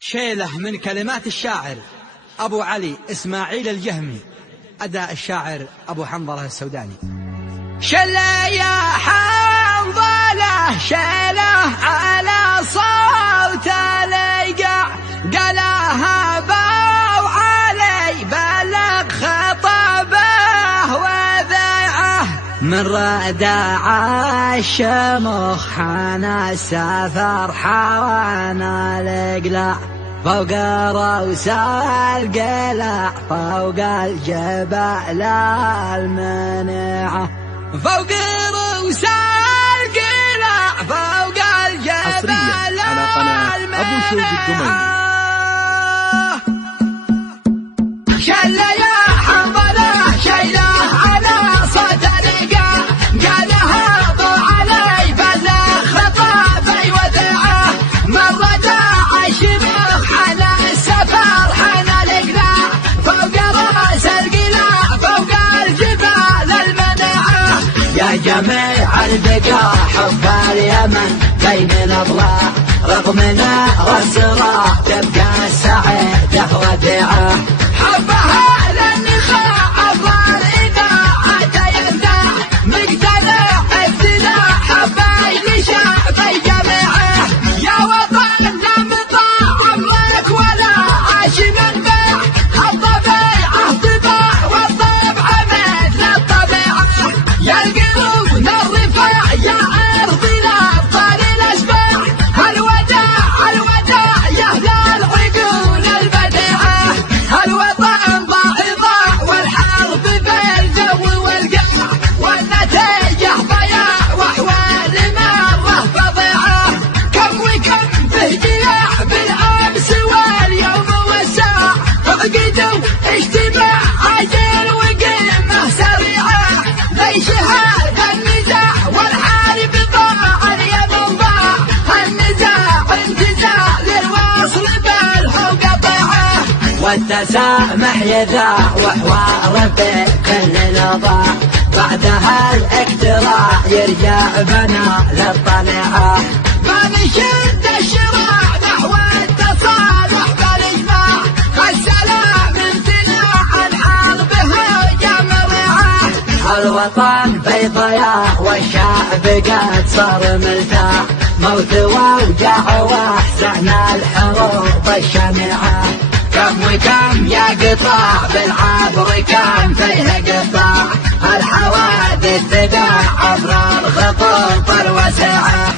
شيله من كلمات الشاعر أبو علي إسماعيل الجهمي، أداء الشاعر أبو حنظلة السوداني. شله يا حنظلة شله على صوت الإيقاع، قالها أبو علي بلغ خطبه وذاعه، من رداع الشمخ حان السفر حوانا الإقلاع، فوق رؤوس القلع فوق الجبال المنيعة، فوق رؤوس القلع فوق الجبال على قناة أبو شوق الدمي. شله يا حنظلة شيله على صوت الإيقاع، قالها أبو علي بلغ خطابي وذاعه، من رداع الشمخ حان السفر حان الإقلاع، فوق رأس القلاع فوق الجبال المنيعة، يا جميع البقاع حب اليمن بين الأضلاع، رغم نار الصراع تبقى السعيدة وديعة، حبها للنخاع أفضل إذاعة يبدع، مقتنع ابتلاع حبايب شعبي جميعه، يا وطن لا مطاع عمرك ولا عاش منبع، الطبيعة طباع والطبع مثل الطبيعة، يا القلوب الرفاع يا أرضي الأبطال الأشباع، الوداع الوداع يا أهل العقول البديعة، الوطن ضاع والحرب في الجو والقاع، والنتيجة ضياع وأحوال مرة فظيعة، كم وكم تهجيع بالأمس واليوم والساعة، عقدوا اجتماع عاجل وقمة سريعة، ليش هذا النزاع والحارب ضاع اليمن ضاع، النزاع انتزاع للوصل بالحوق قطيعة، والتسامح يذاع وحوار في كل الأضاع، بعدها الاقتراع يرجع بنا للطليعة، ما نشد الشراع نحو التصالح بالإجماع، السلام امتناع الحرب هجم رعاه، الوطن في ضياع والشعب قد صار مرتاح، موت واوجاع واحزان الحروب الشنيعة، كم وكم يا قطاع بالعبر كان فيه قطاع، الحوادث تباع عبر الخطوط الواسعة.